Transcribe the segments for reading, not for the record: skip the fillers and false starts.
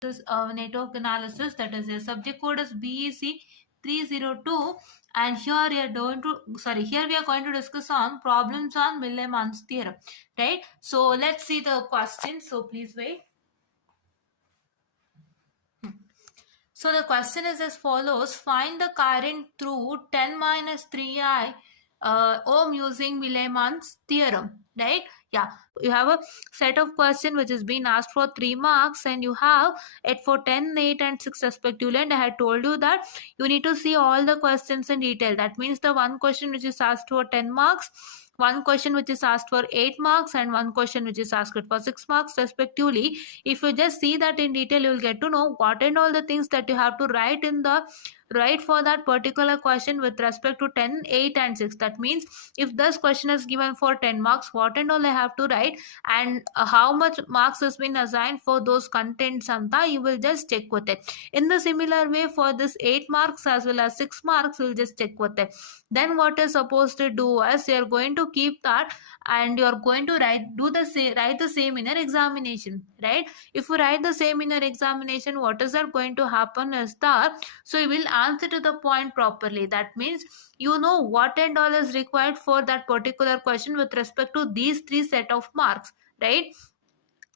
this network analysis, that is a subject code is BEC 302, and here we are going to discuss on problems on Millman's theorem, right? So let's see the question, so please wait. So the question is as follows: find the current through 10 minus 3i ohm using Millman's theorem, right? Yeah, you have a set of question which is being asked for 3 marks, and you have it for 10, 8 and 6 respectively, and I had told you that you need to see all the questions in detail. That means the one question which is asked for 10 marks, one question which is asked for 8 marks, and one question which is asked for 6 marks respectively. If you just see that in detail, you will get to know what and all the things that you have to write for that particular question with respect to 10, 8 and 6. That means if this question is given for 10 marks, what and all I have to write, and how much marks has been assigned for those contents, anta you will just check with it. In the similar way, for this 8 marks as well as 6 marks, you will just check with it. Then what is supposed to do is you are going to keep that, and you are going to write the same in an examination, right? If you write the same in your examination, what is that going to happen is that, so you will answer to the point properly. That means you know what and all is required for that particular question with respect to these 3 set of marks, right?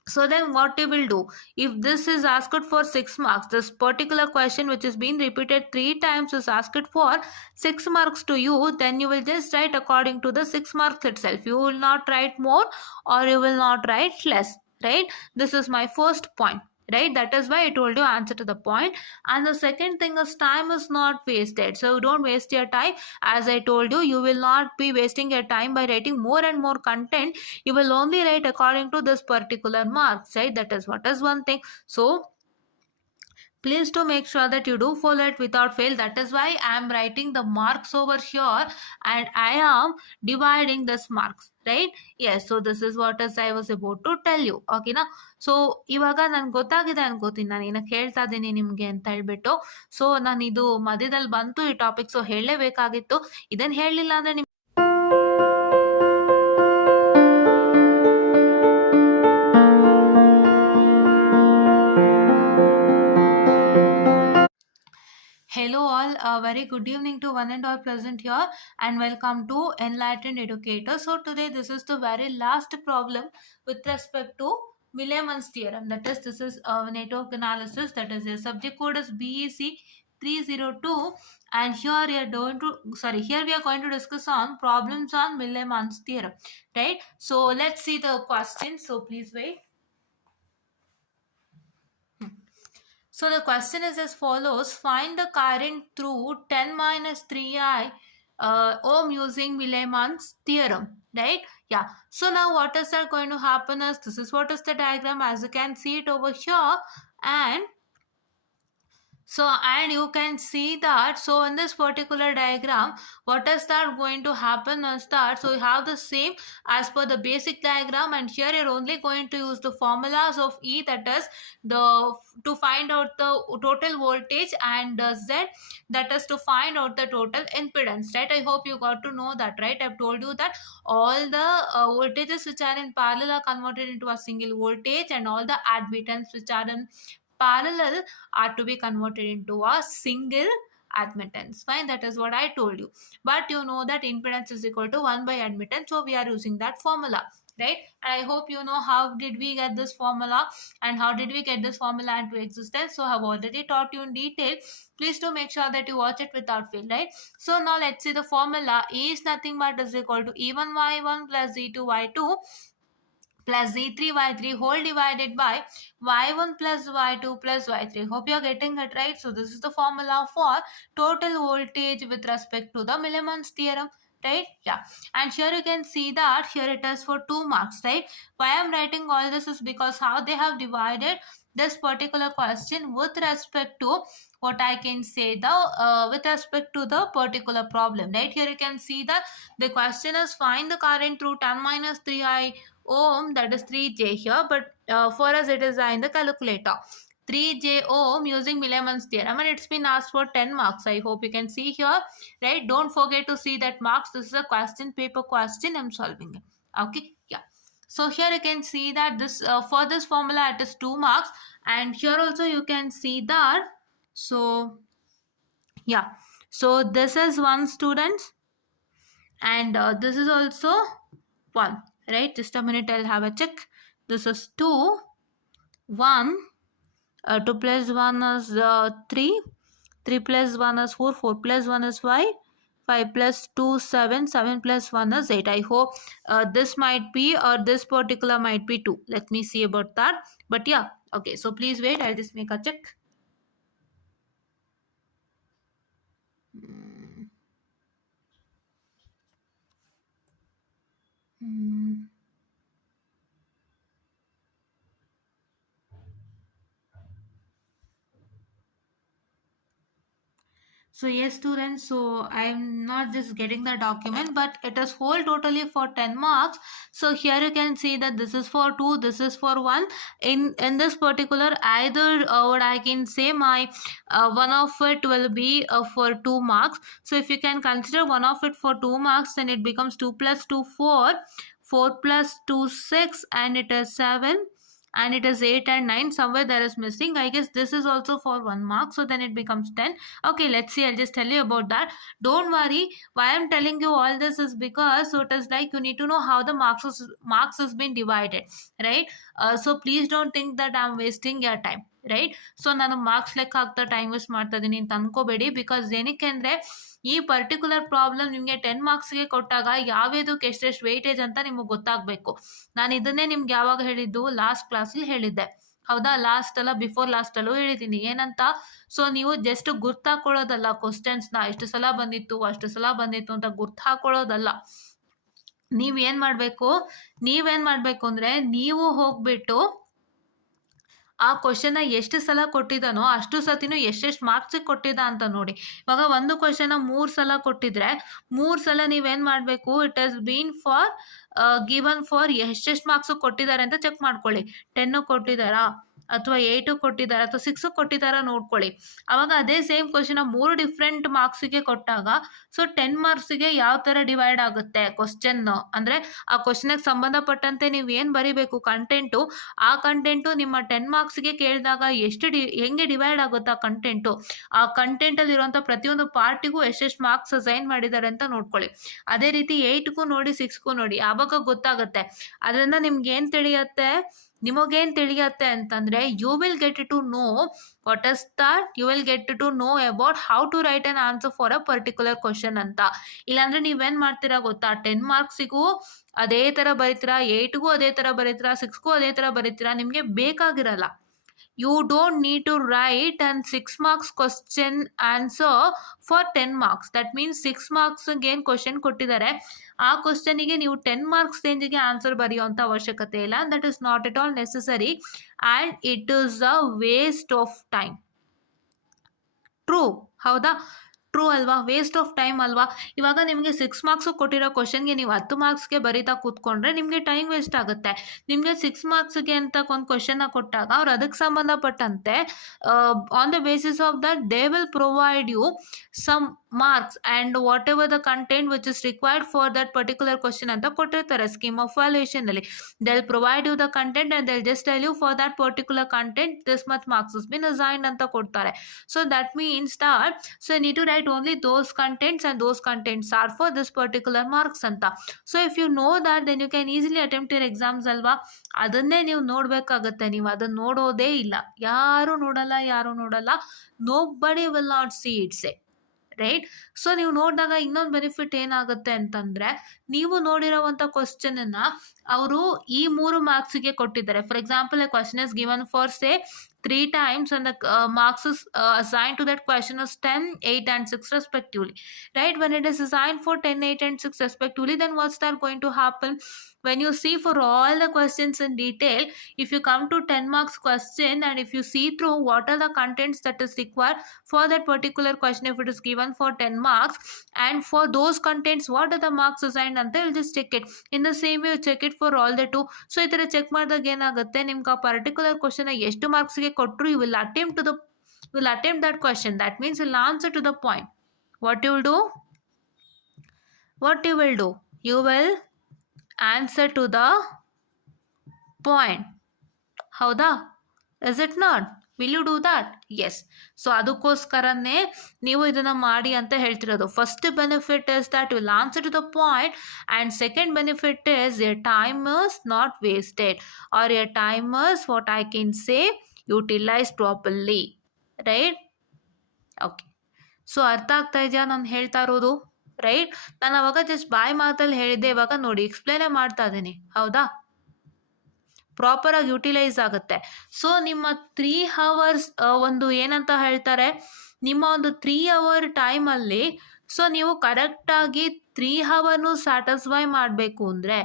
So then what you will do, if this is asked for 6 marks, this particular question which is being repeated 3 times is asked for 6 marks to you, then you will just write according to the 6 marks itself. You will not write more or you will not write less, right? This is my first point, right? That is why I told you answer to the point. And the second thing is time is not wasted, so don't waste your time. As I told you, you will not be wasting your time by writing more and more content. You will only write according to this particular marks, right? That is what is one thing. So please to make sure that you do follow it without fail. That is why I am writing the marks over here, and I am dividing this marks, right? Yes, so this is what as I was about to tell you, okay na? So ಇವಾಗ ನನ್ಗೆ ಗೊತ್ತಾಗಿದೆ ಅನ್ಕೋತೀನಿ, ನಾನು ಏನಕ್ಕೆ ಹೇಳ್ತಾ ಇದ್ದೀನಿ ನಿಮ್ಗೆ ಅಂತ ಹೇಳ್ಬಿಟ್ಟು. ಸೊ ನಾನು ಇದು ಮಧ್ಯದಲ್ಲಿ ಬಂತು ಈ ಟಾಪಿಕ್, ಸೊ ಹೇಳಲೇಬೇಕಾಗಿತ್ತು. ಇದನ್ನ ಹೇಳಲಿಲ್ಲ ಅಂದ್ರೆ ನಿಮ್ Hello all, a very good evening to one and all present here, and welcome to Enlightened Educator. So today this is the very last problem with respect to Millman's theorem. That is, this is a network analysis, that is a subject code is BEC 302, and here we are going to discuss on problems on Millman's theorem, right? So let's see the question, so please wait. So the question is as follows: find the current through 10 minus 3i ohm using Millman's theorem, right? Yeah. So now what is that going to happen is, this is what is the diagram, as you can see it over here, and you can see that, so in this particular diagram, what is that going to happen is that, so you have the same as per the basic diagram, and here you're only going to use the formulas of E, that is to find out the total voltage, and Z, that is to find out the total impedance, right? I hope you got to know that, right? I've told you that all the voltages which are in parallel are converted into a single voltage, and all the admittance which are in parallel are to be converted into a single admittance. Fine, that is what I told you. But you know that impedance is equal to 1 by admittance, so we are using that formula, right? And I hope you know how did we get this formula and how did we get this formula into existence. So I have already taught you in detail. Please do make sure that you watch it without fail, right? So now let's see the formula. E is nothing but is equal to E1y1 plus E2y2 plus Z3y3 whole divided by y1 plus y2 plus y3. Hope you are getting it right. So this is the formula for total voltage with respect to the Millman's theorem, right? Yeah. And here you can see that here it is for 2 marks, right? Why I am writing all this is because how they have divided this particular question with respect to what I can say the with respect to the particular problem, right? Here you can see that the question is find the current through 10 minus 3i ohm, that is 3j here, but for us it is in the calculator. 3j ohm using Millman's theorem, and it's been asked for 10 marks. I hope you can see here, right? Don't forget to see that marks. This is a question paper question I'm solving it. Okay, yeah. So here you can see that this for this formula it is 2 marks, And here also you can see that. So yeah, so this is one, students, and this is also one, right? Just a minute, I'll have a check. This is 2, 1, 2 plus 1 is 3, 3 plus 1 is 4, 4 plus 1 is 5, 5 plus 2 7, 7 plus 1 is 8. I hope this might be, or this particular might be 2. Let me see about that. But yeah, okay, so please wait, I'll just make a check. Hmm. So yes, students, so I'm not just getting the document, but it is whole totally for 10 marks. So here you can see that this is for 2, this is for 1. In this particular, either what I can say, my one of it will be for 2 marks. So if you can consider one of it for 2 marks, then it becomes 2 plus 2 4, 4 plus 2 6, and it is 7, and it is 8 and 9. Somewhere there is missing. I guess this is also for 1 mark, so then it becomes 10. Okay, let's see, I'll just tell you about that. Don't worry, why I'm telling you all this is because, so it is like you need to know how the marks has been divided, right? So please don't think that I'm wasting your time, right? So ನಾನು marks ಲೆಕ್ಕ ಹಾಕ್ತಾ time waste ಮಾಡ್ತಾ ಇದ್ದೀನಿ ಅಂತ ಅನ್ಕೋಬೇಡಿ. Because ಏನಕ್ಕೆ ಅಂದರೆ ಈ particular problem ನಿಮಗೆ 10 ಮಾರ್ಕ್ಸ್ಗೆ ಕೊಟ್ಟಾಗ ಯಾವ್ಯಾವ್ದಕ್ಕೆ ಎಷ್ಟೆಷ್ಟು ವೆಯ್ಟೇಜ್ ಅಂತ ನಿಮಗೆ ಗೊತ್ತಾಗಬೇಕು. ನಾನು ಇದನ್ನೇ ನಿಮ್ಗೆ ಯಾವಾಗ ಹೇಳಿದ್ದು, ಲಾಸ್ಟ್ ಕ್ಲಾಸಲ್ಲಿ ಹೇಳಿದ್ದೆ, ಹೌದಾ? ಲಾಸ್ಟ್ ಅಲ್ಲ, ಬಿಫೋರ್ ಲಾಸ್ಟ್ ಅಲ್ಲೂ ಹೇಳಿದ್ದೀನಿ ಏನಂತ. ಸೊ ನೀವು ಜಸ್ಟ್ ಗುರ್ತಾಕೊಳ್ಳೋದಲ್ಲ, ಕ್ವಶನ್ಸ್ನ ಎಷ್ಟು ಸಲ ಬಂದಿತ್ತು ಅಷ್ಟು ಸಲ ಬಂದಿತ್ತು ಅಂತ ಗುರ್ತಾಕೊಳ್ಳೋದಲ್ಲ. ನೀವೇನು ಮಾಡಬೇಕು ಅಂದರೆ, ನೀವು ಹೋಗ್ಬಿಟ್ಟು ಆ ಕ್ವಶನ್ನ ಎಷ್ಟು ಸಲ ಕೊಟ್ಟಿದ್ದಾನೋ ಅಷ್ಟು ಸತಿನೂ ಎಷ್ಟೆಷ್ಟು ಮಾರ್ಕ್ಸಿಗೆ ಕೊಟ್ಟಿದ್ದ ಅಂತ ನೋಡಿ. ಇವಾಗ ಒಂದು ಕ್ವಶನ್ನ 3 ಸಲ ಕೊಟ್ಟಿದ್ರೆ 3 ಸಲ ನೀವೇನು ಮಾಡಬೇಕು, it has been for given for ಎಷ್ಟೆಷ್ಟು ಮಾರ್ಕ್ಸು ಕೊಟ್ಟಿದ್ದಾರೆ ಅಂತ ಚೆಕ್ ಮಾಡ್ಕೊಳ್ಳಿ. 10 ಕೊಟ್ಟಿದ್ದಾರಾ, ಅಥವಾ 8 ಕೊಟ್ಟಿದ್ದಾರೆ, ಅಥವಾ 6 ಕೊಟ್ಟಿದ್ದಾರಾ ನೋಡ್ಕೊಳ್ಳಿ. ಅವಾಗ ಅದೇ ಸೇಮ್ ಕ್ವಶನ್ 3 ಡಿಫ್ರೆಂಟ್ ಮಾರ್ಕ್ಸಿಗೆ ಕೊಟ್ಟಾಗ, ಸೊ 10 ಮಾರ್ಕ್ಸಿಗೆ ಯಾವ ಥರ ಡಿವೈಡ್ ಆಗುತ್ತೆ ಕ್ವಶನ್ ಅಂದರೆ, ಆ ಕ್ವಶನ್ಗೆ ಸಂಬಂಧಪಟ್ಟಂತೆ ನೀವು ಏನು ಬರೀಬೇಕು ಕಂಟೆಂಟು, ಆ ಕಂಟೆಂಟು ನಿಮ್ಮ 10 ಮಾರ್ಕ್ಸ್ಗೆ ಕೇಳಿದಾಗ ಎಷ್ಟು ಹೆಂಗೆ ಡಿವೈಡ್ ಆಗುತ್ತೆ ಆ ಕಂಟೆಂಟು, ಆ ಕಂಟೆಂಟಲ್ಲಿರುವಂಥ ಪ್ರತಿಯೊಂದು ಪಾರ್ಟಿಗೂ ಎಷ್ಟೆಷ್ಟು ಮಾರ್ಕ್ಸ್ ಅಸೈನ್ ಮಾಡಿದ್ದಾರೆ ಅಂತ ನೋಡ್ಕೊಳ್ಳಿ. ಅದೇ ರೀತಿ 8ಗೂ ನೋಡಿ, 6ಗೂ ನೋಡಿ, ಆವಾಗ ಗೊತ್ತಾಗುತ್ತೆ. ಅದರಿಂದ ನಿಮ್ಗೇನು ತಿಳಿಯುತ್ತೆ ಅಂತಂದರೆ, you will get to know what is that, you will get to know about how to write an answer for a particular question ಅಂತ. ಇಲ್ಲಾಂದರೆ ನೀವೇನು ಮಾಡ್ತೀರಾ ಗೊತ್ತಾ, 10 ಮಾರ್ಕ್ಸಿಗೂ ಅದೇ ಥರ ಬರೀತೀರಾ, 8ಗೂ ಅದೇ ಥರ ಬರೀತೀರಾ, 6ಗೂ ಅದೇ ಥರ ಬರೀತೀರಾ, ನಿಮಗೆ ಬೇಕಾಗಿರಲ್ಲ. You don't need to write an 6 marks question answer for 10 marks. That means 6 marks ಏನು ಕ್ವಶನ್ ಕೊಟ್ಟಿದ್ದಾರೆ, ಆ ಕ್ವಶನಿಗೆ ನೀವು 10 ಮಾರ್ಕ್ಸ್ ರೇಂಜಿಗೆ ಆನ್ಸರ್ ಬರೆಯುವಂಥ ಅವಶ್ಯಕತೆ ಇಲ್ಲ. That is not at all necessary and it is a waste of time. True, ಹೌದಾ? True ಅಲ್ವಾ? Waste of time ಅಲ್ವಾ? ಇವಾಗ ನಿಮಗೆ 6 ಮಾರ್ಕ್ಸು ಕೊಟ್ಟಿರೋ ಕ್ವಶನ್ಗೆ ನೀವು 10 ಮಾರ್ಕ್ಸ್ಗೆ ಬರೀತಾ ಕೂತ್ಕೊಂಡ್ರೆ ನಿಮಗೆ ಟೈಮ್ ವೇಸ್ಟ್ ಆಗುತ್ತೆ. ನಿಮಗೆ 6 ಮಾರ್ಕ್ಸ್ಗೆ ಅಂತ ಒಂದು ಕ್ವಶನ್ನ ಕೊಟ್ಟಾಗ ಅವ್ರು ಅದಕ್ಕೆ ಸಂಬಂಧಪಟ್ಟಂತೆ on the basis of that they will provide you some marks and whatever the content which is required for that particular question ಅಂತ ಕೊಟ್ಟಿರ್ತಾರೆ ಸ್ಕೀಮ್ ಆಫ್ ವ್ಯಾಲ್ಯೂಯೇಷನಲ್ಲಿ. They will provide you the content and they will just tell you for that particular content this much marks is been assigned ಅಂತ ಕೊಡ್ತಾರೆ. So that means that so you need to write only those contents and those contents are for this particular marks ಅಂತ. So if you know that then you can easily attempt your exams ಅಲ್ವಾ? ಅದನ್ನೇ ನೀವು ನೋಡಬೇಕಾಗತ್ತೆ. ನೀವು ಅದನ್ನು ನೋಡೋದೇ ಇಲ್ಲ, ಯಾರೂ ನೋಡಲ್ಲ. Nobody will not C it's A right. So ನೀವು ನೋಡಿದಾಗ ಇನ್ನೊಂದು ಬೆನಿಫಿಟ್ ಏನಾಗುತ್ತೆ ಅಂತಂದರೆ, ನೀವು ನೋಡಿರೋವಂಥ ಕ್ವಶನನ್ನು ಅವರು ಈ 3 ಮಾರ್ಕ್ಸಿಗೆ ಕೊಟ್ಟಿದ್ದಾರೆ. For example A question is given for say 3 times and the marks is assigned to that question is 10, 8 and 6 respectively, right? When it is assigned for 10, 8 and 6 respectively, then what's that going to happen? When you see for all the questions in detail, if you come to 10 marks question and if you see through what are the contents that is required for that particular question, if it is given for 10 marks and for those contents what are the marks assigned ಅಂತ you'll just check it. In the same way you check it for all the 2. So ಈ ಥರ check ಮಾಡಿದಾಗ ಏನಾಗುತ್ತೆ, ನಿಮ್ಗೆ ಆ particular question ಎಷ್ಟು ಮಾರ್ಕ್ಸ್ಗೆ ಕೊಟ್ಟರು you will attempt that question. That means you'll answer to the point. What you will do, you will answer to the point. ಹೌದಾ? Is it not? Will you do that? Yes. So ಅದಕ್ಕೋಸ್ಕರನೇ ನೀವು ಇದನ್ನು ಮಾಡಿ ಅಂತ ಹೇಳ್ತಿರೋದು. First benefit is that will answer to the point, and second benefit is your time is not wasted, or your time is what I can say utilise properly, right? Okay, so ಅರ್ಥ ಆಗ್ತಾ ಇದೆಯಾ ನಾನು ಹೇಳ್ತಾ ಇರೋದು? Right, ನಾನು ಅವಾಗ just ಬಾಯ್ ಮಾತಲ್ಲಿ ಹೇಳಿದ್ದೆ, ಇವಾಗ ನೋಡಿ ಎಕ್ಸ್ಪ್ಲೇನೇ ಮಾಡ್ತಾ ಇದ್ದೀನಿ, ಹೌದಾ? ಪ್ರಾಪರಾಗಿ ಯುಟಿಲೈಸ್ ಆಗುತ್ತೆ. ಸೊ ನಿಮ್ಮ 3 hours ಒಂದು ಏನಂತ ಹೇಳ್ತಾರೆ, ನಿಮ್ಮ ಒಂದು 3 hour ಟೈಮಲ್ಲಿ ಸೊ ನೀವು ಕರೆಕ್ಟಾಗಿ 3 hourನು ಸ್ಯಾಟಿಸ್ಫೈ ಮಾಡಬೇಕು ಅಂದರೆ,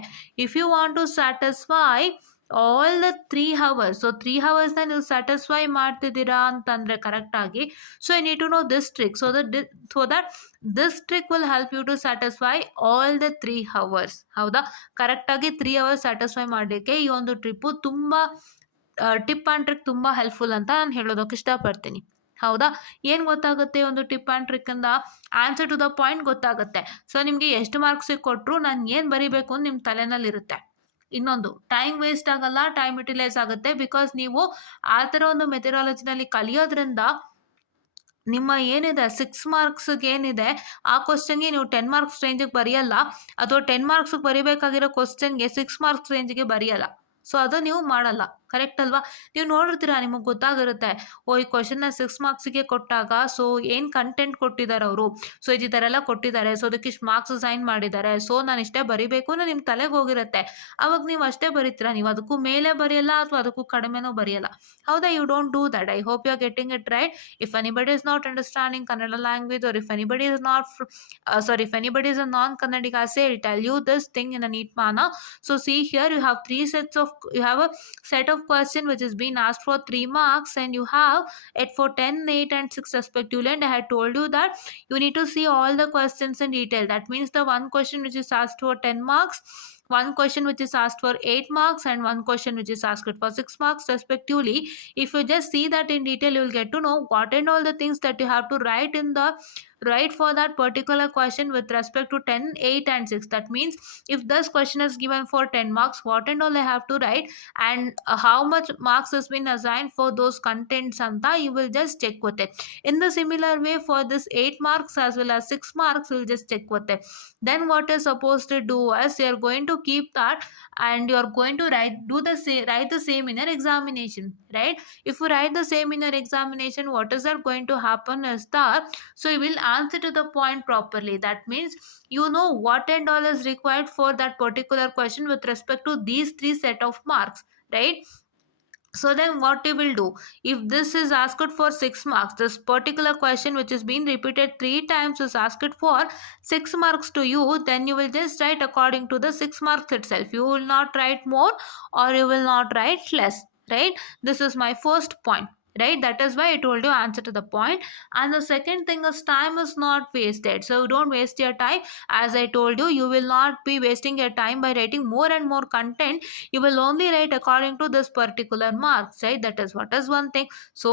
if you want to satisfy all the 3 hours, so 3 hoursನ ನೀವು ಸ್ಯಾಟಿಸ್ಫೈ ಮಾಡ್ತಿದ್ದೀರಾ ಅಂತಂದರೆ ಕರೆಕ್ಟಾಗಿ, so you need to know this trick, so that this trick will help you to satisfy all the 3 hours. ಹೌದಾ? ಕರೆಕ್ಟಾಗಿ 3 hours ಸ್ಯಾಟಿಸ್ಫೈ ಮಾಡಲಿಕ್ಕೆ ಈ ಒಂದು ಟ್ರಿಪ್ಪು ತುಂಬ ಟಿಪ್ ಆ್ಯಂಡ್ ಟ್ರಿಕ್ ತುಂಬ ಹೆಲ್ಪ್ಫುಲ್ ಅಂತ ನಾನು ಹೇಳೋದಕ್ಕೆ ಇಷ್ಟಪಡ್ತೀನಿ. ಹೌದಾ? ಏನು ಗೊತ್ತಾಗುತ್ತೆ ಒಂದು ಟಿಪ್ ಆ್ಯಂಡ್ ಟ್ರಿಕ್ಕಿಂದ? ಆನ್ಸರ್ ಟು ದ ಪಾಯಿಂಟ್ ಗೊತ್ತಾಗುತ್ತೆ. ಸೊ ನಿಮಗೆ ಎಷ್ಟು ಮಾರ್ಕ್ಸಿಗೆ ಕೊಟ್ಟರು ನಾನು ಏನು ಬರೀಬೇಕು ಅಂತ ನಿಮ್ಮ ತಲೆನಲ್ಲಿರುತ್ತೆ. ಇನ್ನೊಂದು, ಟೈಮ್ ವೇಸ್ಟ್ ಆಗಲ್ಲ, ಟೈಮ್ ಯುಟಿಲೈಸ್ ಆಗುತ್ತೆ. ಬಿಕಾಸ್ ನೀವು ಆ ಥರ ಒಂದು ಮೆಥಡಾಲಜಿನಲ್ಲಿ ಕಲಿಯೋದ್ರಿಂದ ನಿಮ್ಮ ಏನಿದೆ 6 ಮಾರ್ಕ್ಸ್ಗೆ ಏನಿದೆ ಆ ಕ್ವಶನ್ಗೆ ನೀವು 10 ಮಾರ್ಕ್ಸ್ ರೇಂಜಿಗೆ ಬರೆಯಲ್ಲ, ಅಥವಾ 10 ಮಾರ್ಕ್ಸ್ಗೆ ಬರೀಬೇಕಾಗಿರೋ ಕ್ವಶನ್ಗೆ 6 ಮಾರ್ಕ್ಸ್ ರೇಂಜಿಗೆ ಬರೆಯಲ್ಲ. ಸೊ ಅದು ನೀವು ಮಾಡಲ್ಲ, ಕರೆಕ್ಟ್ ಅಲ್ವಾ? ನೀವು ನೋಡಿರ್ತೀರಾ, ನಿಮಗೆ ಗೊತ್ತಾಗಿರುತ್ತೆ, ಓ ಈ ಕ್ವಶನ್ನ 6 ಮಾರ್ಕ್ಸಿಗೆ ಕೊಟ್ಟಾಗ ಸೊ ಏನು ಕಂಟೆಂಟ್ ಕೊಟ್ಟಿದ್ದಾರೆ ಅವರು, ಸೊ ಈ ಥರ ಎಲ್ಲ ಕೊಟ್ಟಿದ್ದಾರೆ, ಸೊ ಅದಕ್ಕೆ ಇಷ್ಟು ಮಾರ್ಕ್ಸ್ ಸೈನ್ ಮಾಡಿದ್ದಾರೆ, ಸೊ ನಾನು ಇಷ್ಟೇ ಬರೀಬೇಕು ಅನ್ನೋ ನಿಮ್ಮ ತಲೆಗೆ ಹೋಗಿರುತ್ತೆ. ಅವಾಗ ನೀವು ಅಷ್ಟೇ ಬರೀತೀರಾ, ನೀವು ಅದಕ್ಕೂ ಮೇಲೆ ಬರೆಯಲ್ಲ ಅಥವಾ ಅದಕ್ಕೂ ಕಡಿಮೆನೂ ಬರೆಯಲ್ಲ. ಹೌದಾ? You don't do that. I hope you are getting it right. If anybody is not understanding Kannada language, or if anybody is not if anybody is a non-Kannadiga, say I'll tell you this thing in a neat manner. So see here, you have you have a set of question which is being asked for 3 marks, and you have it for 10, 8 and 6 respectively, and I had told you that you need to see all the questions in detail. That means the one question which is asked for 10 marks, one question which is asked for 8 marks, and one question which is asked for 6 marks respectively. If you just see that in detail, you will get to know what and all the things that you have to write for that particular question with respect to 10, 8 and 6. That means if this question is given for 10 marks, what and all I have to write, and how much marks has been assigned for those contents anta, you will just check with it. In the similar way, for this 8 marks as well as 6 marks, you will just check with it. Then what you're supposed to do is, you are going to keep that, and you are going to write the same in your examination, right? If you write the same in your examination, what is that going to happen is that, so you will answer to the point properly. That means you know what and all is required for that particular question with respect to these 3 set of marks, right? So then what you will do, if this is asked for 6 marks, this particular question which is being repeated 3 times is asked for 6 marks to you, then you will just write according to the 6 marks itself. You will not write more, or you will not write less, right? This is my first point, right? That is why I told you answer to the point. And the second thing is, time is not wasted. So don't waste your time. As I told you, you will not be wasting your time by writing more and more content. You will only write according to this particular marks, right? That is what is one thing. So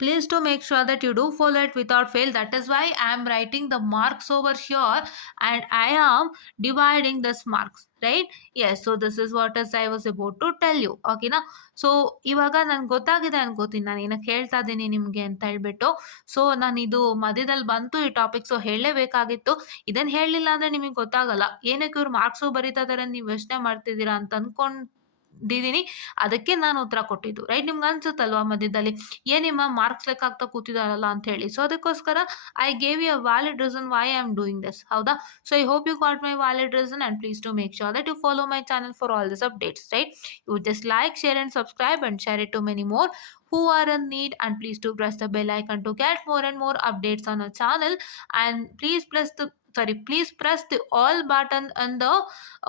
please to make sure that you do follow it without fail. That is why I am writing the marks over here, and I am dividing this marks, right? Yes, so this is what is I was about to tell you. Okay na? So ಇವಾಗ ನನ್ಗೆ ಗೊತ್ತಾಗಿದೆ ಅನ್ಕೋತೀನಿ, ನಾನು ಏನಕ್ಕೆ ಹೇಳ್ತಾ ಇದ್ದೀನಿ ನಿಮಗೆ ಅಂತ ಹೇಳ್ಬಿಟ್ಟು. ಸೊ ನಾನು ಇದು ಮಧ್ಯದಲ್ಲಿ ಬಂತು ಈ ಟಾಪಿಕ್, ಸೊ ಹೇಳಲೇಬೇಕಾಗಿತ್ತು. ಇದನ್ನು ಹೇಳಲಿಲ್ಲ ಅಂದರೆ ನಿಮಗೆ ಗೊತ್ತಾಗಲ್ಲ, ಏನಕ್ಕೆ ಇವ್ರು ಮಾರ್ಕ್ಸು ಬರೀತಾ ಇದ್ದಾರೆ ನೀವು ಯೋಚನೆ ಮಾಡ್ತಿದ್ದೀರಾ ಅಂತ ಅಂದ್ಕೊಂಡಿದ್ದೀನಿ. ಅದಕ್ಕೆ ನಾನು ಉತ್ತರ ಕೊಟ್ಟಿದ್ದು, ರೈಟ್? ನಿಮ್ಗೆ ಅನ್ಸುತ್ತಲ್ವಾ ಮಧ್ಯದಲ್ಲಿ ಏನಿಮ್ಮ ಮಾರ್ಕ್ಸ್ ಲೆಕ್ಕ ಆಗ್ತಾ ಕೂತಿದಾರಲ್ಲ ಅಂತ ಹೇಳಿ. ಸೊ ಅದಕ್ಕೋಸ್ಕರ I gave you a valid reason why I am doing this. ಹೌದಾ? So I hope you got my valid reason, and please to make sure that you follow my channel for all this updates, right? You just like, share and subscribe, and share it to many more who are in need, and please do press the bell icon to get more and more updates on our channel, and please press the all button and the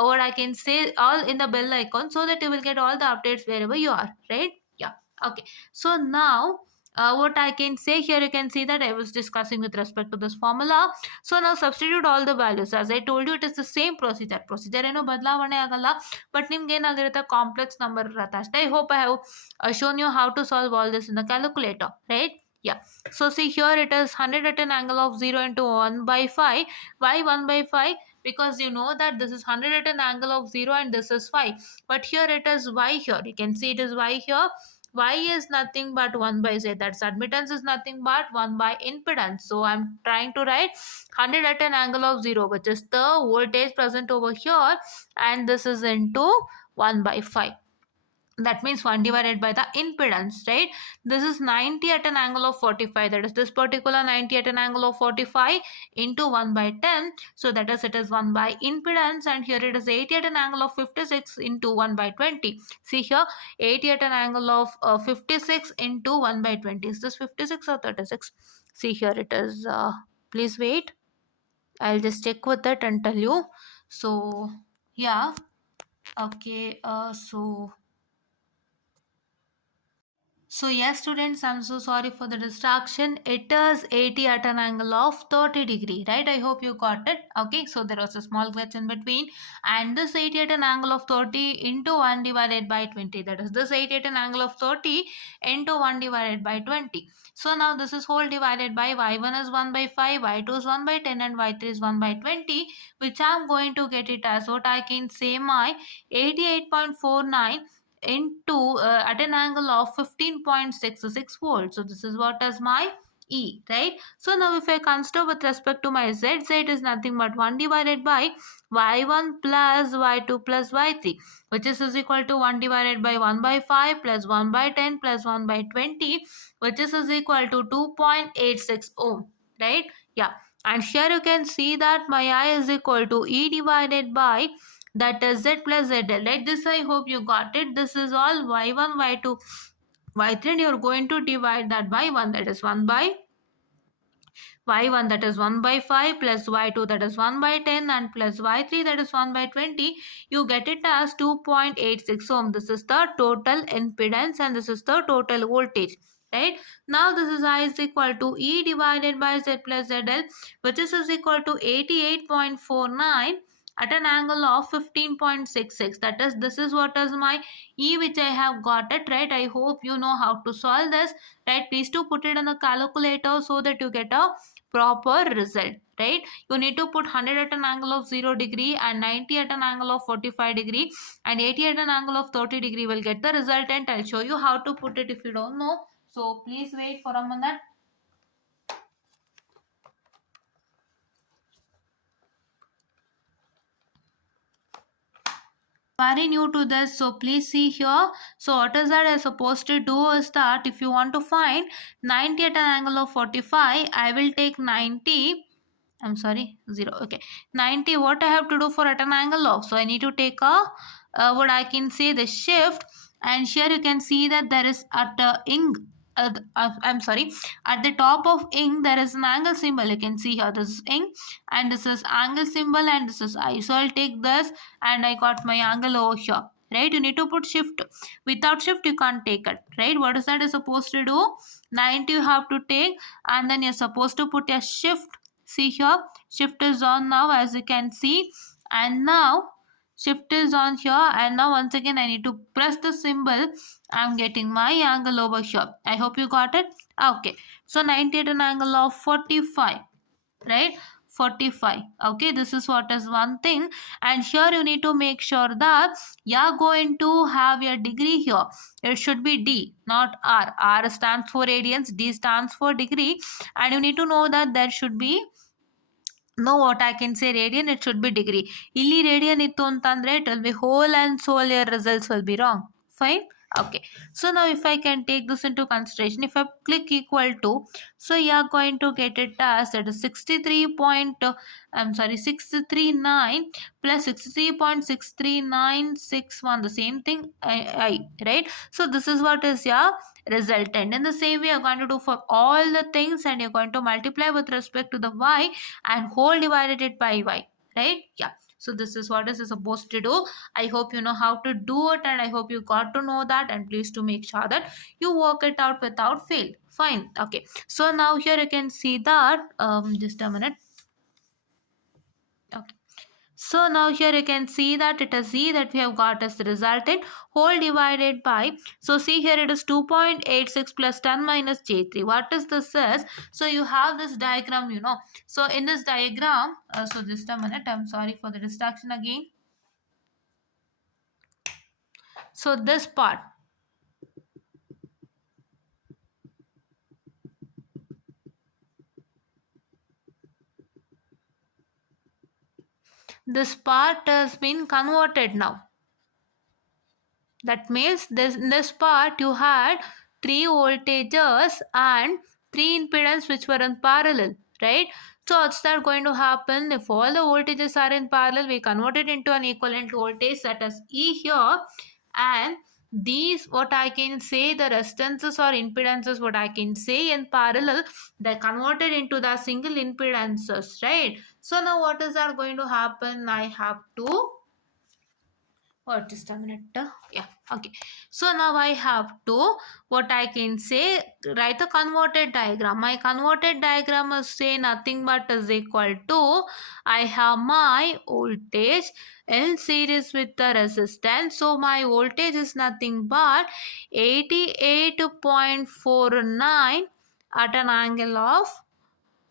what I can say all in the bell icon, so that you will get all the updates wherever you are, right? Yeah. Okay, so now what I can say here, you can see that I was discussing with respect to this formula. So now substitute all the values. As I told you, it is the same procedure ಏನು ಬದಲಾವಣೆ ಆಗಲ್ಲ, but ನಿಮ್ಗೆ ಏನಾಗಿರುತ್ತೆ, complex number ಇರುತ್ತೆ ಅಷ್ಟೇ. I hope I have shown you how to solve all this in the calculator, right? Yeah. So see here, it is 100 at an angle of 0 into 1/5. Why 1/5? because you know that this is 100 at an angle of 0 and this is phi, but here it is y. Here you can see it is y. Here y is nothing but 1 by z, that's admittance is nothing but 1 by impedance. So I'm trying to write 100 at an angle of 0, which is the voltage present over here, and this is into 1 by phi. That means 1 divided by the impedance, right? This is 90 at an angle of 45, that is this particular 90 at an angle of 45 into 1 by 10, so that is it is 1 by impedance. And here it is 80 at an angle of 56 into 1 by 20. See here, 80 at an angle of 56 into 1 by 20. Is this 56 or 36? See here it is, please wait, I'll just check with it and tell you. So yeah, okay, so yes students, I'm so sorry for the distraction. It is 80 at an angle of 30 degree, right? I hope you got it. Okay, so there was a small glitch in between, and this 80 at an angle of 30 into 1 divided by 20, that is this 80 at an angle of 30 into 1 divided by 20. So now this is whole divided by y1 is 1 by 5, y2 is 1 by 10, and y3 is 1 by 20, which I'm going to get it as what I can say my 88.49 into at an angle of 15.66 volts. So this is what is my E, right? So now if I consider with respect to my Z, Z is nothing but 1 divided by y1 plus y2 plus y3, which is equal to 1 divided by 1 by 5 plus 1 by 10 plus 1 by 20, which is equal to 2.86 ohm, right? Yeah, and here you can see that my I is equal to E divided by, that is z plus zl, right? This I hope you got it. This is all y1 y2 y3, and you're going to divide that by 1, that is 1 by y1, that is 1 by 5 plus y2, that is 1 by 10, and plus y3, that is 1 by 20. You get it as 2.86 ohm. This is the total impedance and this is the total voltage, right? Now this is I is equal to E divided by z plus zl, which is equal to 88.49 at an angle of 15.66. That is, this is what is my E, which I have got it, right? I hope you know how to solve this, right? Please do put it in the calculator so that you get a proper result, right? You need to put 100 at an angle of 0 degree and 90 at an angle of 45 degree and 80 at an angle of 30 degree. Will get the result, and I'll show you how to put it if you don't know. So please wait for a minute. Very new to this, so please see here. So what is that I'm supposed to do is that if you want to find 90 at an angle of 45, I will take 90, I'm sorry, 0, okay, 90. What I have to do for at an angle of, so I need to take a what I can say the shift, and here you can see that there is at the ing I'm sorry, at the top of ing there is an angle symbol. You can see here this is ing and this is angle symbol and this is I. So I'll take this and I got my angle over here, right? You need to put shift. Without shift you can't take it, right? What is that is supposed to do? 90 you have to take, and then you're supposed to put a shift. See here, shift is on now, as you can see, and now shift is on here, and now once again I need to press the symbol. I'm getting my angle over here. I hope you got it. Okay, so 90 at an angle of 45, right? 45. Okay, this is what is one thing, and here you need to make sure that you're going to have your degree here. It should be D, not R. R stands for radians, D stands for degree, and you need to know that there should be no what I can say radian, it should be degree. Illi radian ittu antandre it will be whole and soul, your results will be wrong. Fine. Okay, so now if I can take this into consideration, if I click equal to, so you are going to get it as that is 63 point I'm sorry 639 plus 63.63961, the same thing I, right? So this is what is your resultant. In the same way you're going to do for all the things, and you're going to multiply with respect to the y and whole divided it by y, right? Yeah, so this is what is supposed to do. I hope you know how to do it, and I hope you got to know that, and please to make sure that you work it out without fail. Fine. Okay, so now here you can see that just a minute. Okay, So now here you can see that it is Z that we have got as the resultant, whole divided by, so see here it is 2.86 plus 10 minus J3. What is this is? So you have this diagram, you know. So in this diagram, so just a minute, I'm sorry for the distraction again. So this part, this part has been converted now. That means in this part you had 3 voltages and 3 impedance which were in parallel, right? So what's that going to happen? If all the voltages are in parallel, we convert it into an equivalent voltage, that is E here, and these, what I can say, the resistances or impedances, what I can say in parallel, they're converted into the single impedances, right? So now what is that going to happen? I have to, or just a minute, yeah, okay. So now I have to, what I can say, write a converted diagram. My converted diagram is say nothing but is equal to, I have my voltage in series with the resistance. So my voltage is nothing but 88.49 at an angle of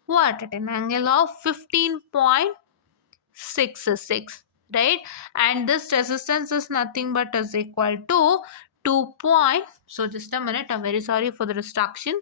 what? At an angle of 15.66, right? And this resistance is nothing but is equal to 2 point, so just a minute, I'm very sorry for the distraction.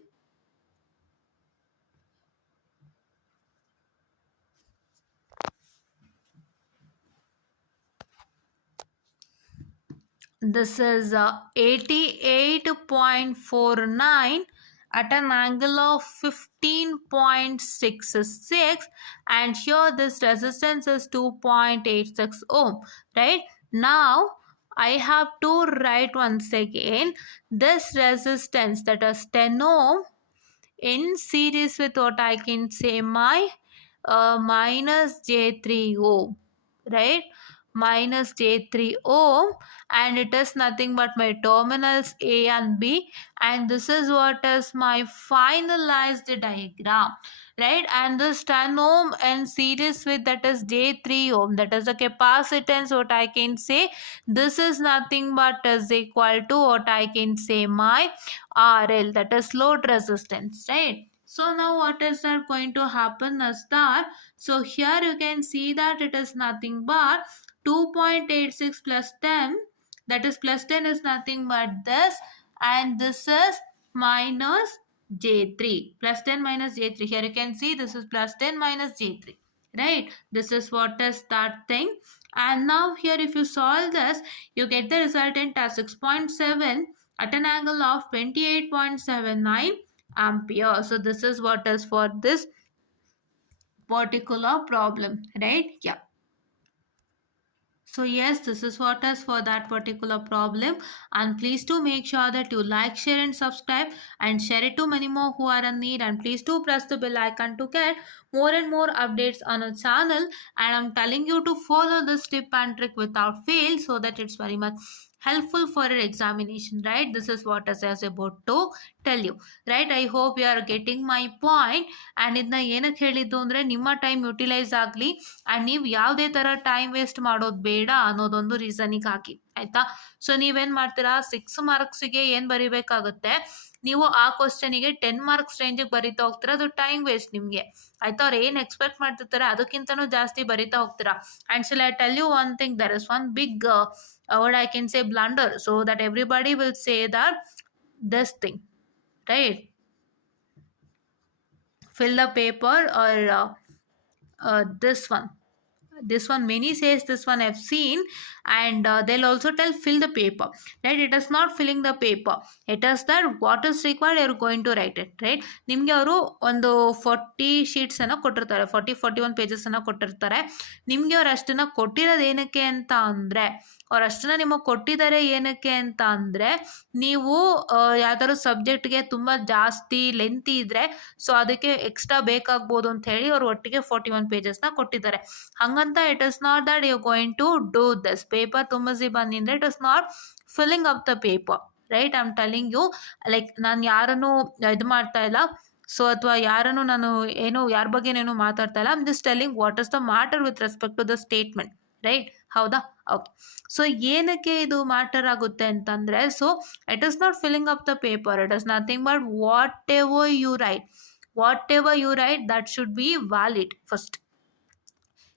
This is 88.49 at an angle of 15.66, and here this resistance is 2.86 ohm, right? Now I have to write once again this resistance, that is 10 ohm, in series with what I can say, my minus J3 ohm, right? Minus J3 ohm, and it is nothing but my terminals A and B, and this is what is my finalized diagram, right? And this 10 ohm in series with, that is J3 ohm, that is the capacitance, what I can say, this is nothing but is equal to what I can say, my RL, that is load resistance, right? So now what is that going to happen is that, so here you can see that it is nothing but 2.86 plus 10, that is plus 10 is nothing but this, and this is minus J3, plus 10 minus J3. Here you can see this is plus 10 minus J3, right? This is what is that thing. And now here if you solve this, you get the resultant as 6.7 at an angle of 28.79 ampere. So this is what is for this particular problem, right? Yeah. So yes, this is what is for that particular problem, and please do make sure that you like, share and subscribe, and share it to many more who are in need, and please do press the bell icon to get more and more updates on our channel. And I'm telling you to follow this tip and trick without fail, so that it's very much helpful for your examination, right? This is what I was about to tell you, right? I hope you are getting my point. And ಇದನ್ನ ಏನಕ್ಕೆ ಹೇಳಿದ್ದು ಅಂದರೆ, ನಿಮ್ಮ time utilise ಆಗಲಿ and ನೀವು ಯಾವುದೇ ಥರ time waste ಮಾಡೋದು ಬೇಡ ಅನ್ನೋದೊಂದು ರೀಸನಿಗೆ ಹಾಕಿ, ಆಯಿತಾ? ಸೊ ನೀವೇನು ಮಾಡ್ತೀರಾ, 6 ಮಾರ್ಕ್ಸಿಗೆ ಏನು ಬರೀಬೇಕಾಗುತ್ತೆ, ನೀವು ಆ ಕ್ವಶನಿಗೆ 10 ಮಾರ್ಕ್ಸ್ ರೇಂಜಿಗೆ ಬರಿತಾ ಹೋಗ್ತೀರಾ, ಅದು ಟೈಮ್ ವೇಸ್ಟ್ ನಿಮಗೆ, ಆಯ್ತಾ? ಅವ್ರು ಏನು ಎಕ್ಸ್ಪೆಕ್ಟ್ ಮಾಡ್ತಿರ್ತಾರೆ ಅದಕ್ಕಿಂತನೂ ಜಾಸ್ತಿ ಬರಿತಾ ಹೋಗ್ತೀರಾ. And shall I tell you one thing, there is one big what I can say blunder, so that everybody will say that this thing, right? Fill the paper, or this one many says, this one I've seen, and they'll also tell fill the paper, right? It is not filling the paper, it is that what is required you're going to write it, right? ನಿಮಗೆ ಅವರು ಒಂದು 40 sheets ಅನ್ನು ಕೊಟ್ಟಿರ್ತಾರೆ, 41 pages ಅನ್ನು ಕೊಟ್ಟಿರ್ತಾರೆ. ನಿಮಗೆ ಅವ್ರು ಅಷ್ಟನ್ನ ಕೊಟ್ಟಿರೋದು ಏನಕ್ಕೆ ಅಂತ ಅಂದರೆ, ಅವ್ರು ಅಷ್ಟನ್ನ ನಿಮಗೆ ಕೊಟ್ಟಿದ್ದಾರೆ ಏನಕ್ಕೆ ಅಂತ ಅಂದರೆ, ನೀವು ಯಾವ್ದಾದ್ರು ಸಬ್ಜೆಕ್ಟ್ಗೆ ತುಂಬ ಜಾಸ್ತಿ ಲೆಂತಿ ಇದ್ದರೆ ಸೊ ಅದಕ್ಕೆ ಎಕ್ಸ್ಟ್ರಾ ಬೇಕಾಗ್ಬೋದು ಅಂತ ಹೇಳಿ ಅವ್ರು ಒಟ್ಟಿಗೆ 41 ಪೇಜಸ್ನ ಕೊಟ್ಟಿದ್ದಾರೆ. ಹಂಗಂತ it is not that you going to do this paper ತುಂಬಿಸಿ ಬಂದಿಂದ್ರೆ it is not filling up the paper, right? I am telling you, like ನಾನು ಯಾರನ್ನು ಇದು ಮಾಡ್ತಾ ಇಲ್ಲ, ಸೊ ಅಥವಾ ಯಾರನ್ನು ನಾನು ಏನೋ ಯಾರ ಬಗ್ಗೆನೇನು ಮಾತಾಡ್ತಾ ಇಲ್ಲ, I am just telling what is the matter with respect to the statement, right? ಹೌದಾ? ಓಕೆ. ಸೊ ಏನಕ್ಕೆ ಇದು ಮ್ಯಾಟರ್ ಆಗುತ್ತೆ ಅಂತಂದರೆ, so it is not filling up the paper, it is nothing but whatever you write that should be valid. First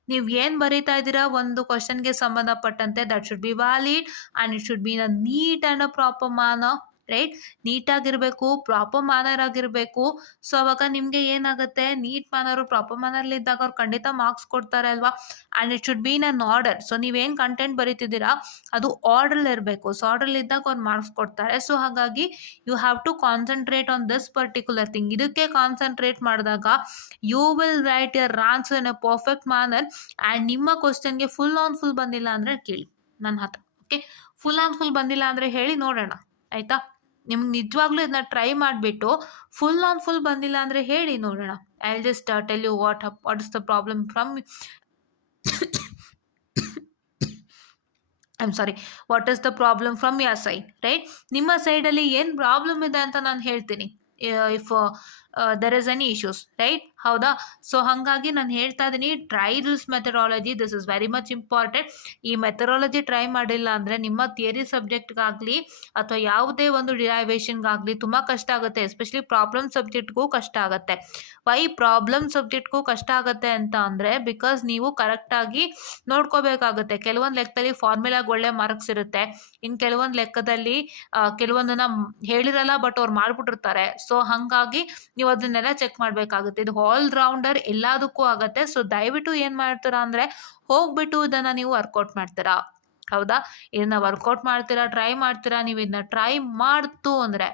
ನೀವು ಏನು ಬರೀತಾ ಇದ್ದೀರಾ ಒಂದು ಕ್ವಶನ್ಗೆ ಸಂಬಂಧಪಟ್ಟಂತೆ, that should be valid and it should be in a neat and a proper manner, right? ನೀಟಾಗಿರಬೇಕು, proper manner ಆಗಿರಬೇಕು. So ಅವಾಗ ನಿಮಗೆ ಏನಾಗುತ್ತೆ, ನೀಟ್ ಮ್ಯಾನರು ಪ್ರಾಪರ್ ಮ್ಯಾನರ್ಲಿ ಇದ್ದಾಗ ಅವ್ರು ಖಂಡಿತ ಮಾರ್ಕ್ಸ್ ಕೊಡ್ತಾರೆ ಅಲ್ವಾ? And it should be in an order. So ನೀವೇನು ಕಂಟೆಂಟ್ ಬರೀತಿದ್ದೀರಾ ಅದು ಆರ್ಡ್ರಲ್ಲಿ ಇರಬೇಕು. ಸೊ ಆರ್ಡ್ರಲ್ಲಿ ಇದ್ದಾಗ ಅವ್ರು ಮಾರ್ಕ್ಸ್ ಕೊಡ್ತಾರೆ. ಸೊ ಹಾಗಾಗಿ you have to concentrate on this particular thing. ಇದಕ್ಕೆ ಕಾನ್ಸಂಟ್ರೇಟ್ ಮಾಡಿದಾಗ you will write your answer in a perfect manner. And ನಿಮ್ಮ ಕ್ವಶನ್ಗೆ ಫುಲ್ ಆನ್ ಫುಲ್ ಬಂದಿಲ್ಲ ಅಂದರೆ ಕೇಳಿ ನನ್ನ ಹತ್ರ, ಓಕೆ? ಫುಲ್ ಆನ್ ಫುಲ್ ಬಂದಿಲ್ಲ ಅಂದರೆ ಹೇಳಿ ನೋಡೋಣ, ಆಯಿತಾ? ನಿಮ್ಗೆ ನಿಜವಾಗ್ಲೂ ಇದನ್ನ ಟ್ರೈ ಮಾಡಿಬಿಟ್ಟು ಫುಲ್ ಆನ್ ಫುಲ್ ಬಂದಿಲ್ಲ ಅಂದರೆ ಹೇಳಿ ನೋಡೋಣ. I will just tell you what is the problem from I am sorry, what is the problem from your side, right? ನಿಮ್ಮ ಸೈಡಲ್ಲಿ ಏನು ಪ್ರಾಬ್ಲಮ್ ಇದೆ ಅಂತ ನಾನು ಹೇಳ್ತೀನಿ if there is any issues, right? ಹೌದಾ? ಸೊ ಹಾಗಾಗಿ ನಾನು ಹೇಳ್ತಾ ಇದ್ದೀನಿ, try this methodology, this is very much important. ಈ ಮೆಥಡಾಲಜಿ ಟ್ರೈ ಮಾಡಿಲ್ಲ ಅಂದರೆ ನಿಮ್ಮ ಥಿಯರಿ ಸಬ್ಜೆಕ್ಟ್ಗಾಗಲಿ ಅಥವಾ ಯಾವುದೇ ಒಂದು ಡಿರೈವೇಷನ್ಗಾಗಲಿ ತುಂಬ ಕಷ್ಟ ಆಗುತ್ತೆ. ಎಸ್ಪೆಷಲಿ ಪ್ರಾಬ್ಲಮ್ ಸಬ್ಜೆಕ್ಟ್ಗೂ ಕಷ್ಟ ಆಗುತ್ತೆ. ವೈ ಪ್ರಾಬ್ಲಮ್ ಸಬ್ಜೆಕ್ಟ್ಗೂ ಕಷ್ಟ ಆಗುತ್ತೆ ಅಂತ ಅಂದರೆ, ಬಿಕಾಸ್ ನೀವು ಕರೆಕ್ಟಾಗಿ ನೋಡ್ಕೋಬೇಕಾಗುತ್ತೆ. ಕೆಲವೊಂದು ಲೆಕ್ಕದಲ್ಲಿ ಫಾರ್ಮುಲಾಗೆ ಒಳ್ಳೆ ಮಾರ್ಕ್ಸ್ ಇರುತ್ತೆ, ಇನ್ನು ಕೆಲವೊಂದು ಲೆಕ್ಕದಲ್ಲಿ ಕೆಲವೊಂದನ್ನು ಹೇಳಿರಲ್ಲ ಬಟ್ ಅವ್ರು ಮಾಡಿಬಿಟ್ಟಿರ್ತಾರೆ. ಸೊ ಹಾಗಾಗಿ ನೀವು ಅದನ್ನೆಲ್ಲ ಚೆಕ್ ಮಾಡಬೇಕಾಗುತ್ತೆ. ಇದು ಆಲ್ ರೌಂಡರ್, ಎಲ್ಲದಕ್ಕೂ ಆಗುತ್ತೆ. ಸೊ ದಯವಿಟ್ಟು ಏನು ಮಾಡ್ತೀರಾ ಅಂದರೆ, ಹೋಗ್ಬಿಟ್ಟು ಇದನ್ನು ನೀವು ವರ್ಕೌಟ್ ಮಾಡ್ತೀರಾ, ಹೌದಾ? ಇದನ್ನ ವರ್ಕೌಟ್ ಮಾಡ್ತೀರಾ, ಟ್ರೈ ಮಾಡ್ತೀರಾ. ನೀವು ಇದನ್ನ ಟ್ರೈ ಮಾಡ್ತು ಅಂದರೆ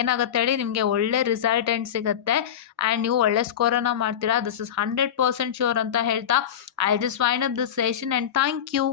ಏನಾಗುತ್ತೆ ಹೇಳಿ, ನಿಮಗೆ ಒಳ್ಳೆ ರಿಸಲ್ಟೆಂಟ್ ಸಿಗುತ್ತೆ ಆ್ಯಂಡ್ ನೀವು ಒಳ್ಳೆ ಸ್ಕೋರನ್ನು ಮಾಡ್ತೀರಾ. ದಿಸ್ ಇಸ್ 100% ಶ್ಯೂರ್ ಅಂತ ಹೇಳ್ತಾ I just wind up this session and thank you.